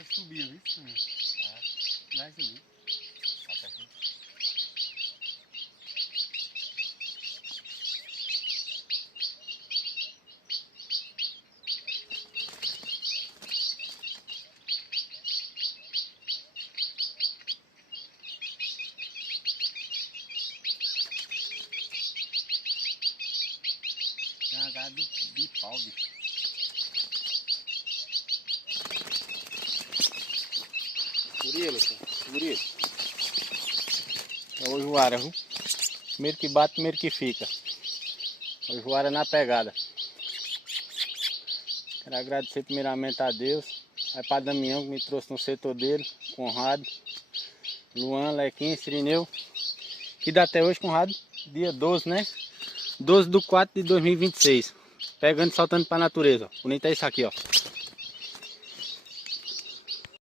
Lá subiu isso. Lá subiu. De pau, bicho. Segura ele. É o Juara, viu? Primeiro que bate, primeiro que fica. O Juara na pegada. Quero agradecer primeiramente a Deus, aí para Damião que me trouxe no setor dele, Conrado, Luan, Lequinha, Sirineu. Que dá até hoje, Conrado, dia 12, né? 12/4/2026. Pegando e soltando para a natureza. Ó. Bonito é isso aqui, ó.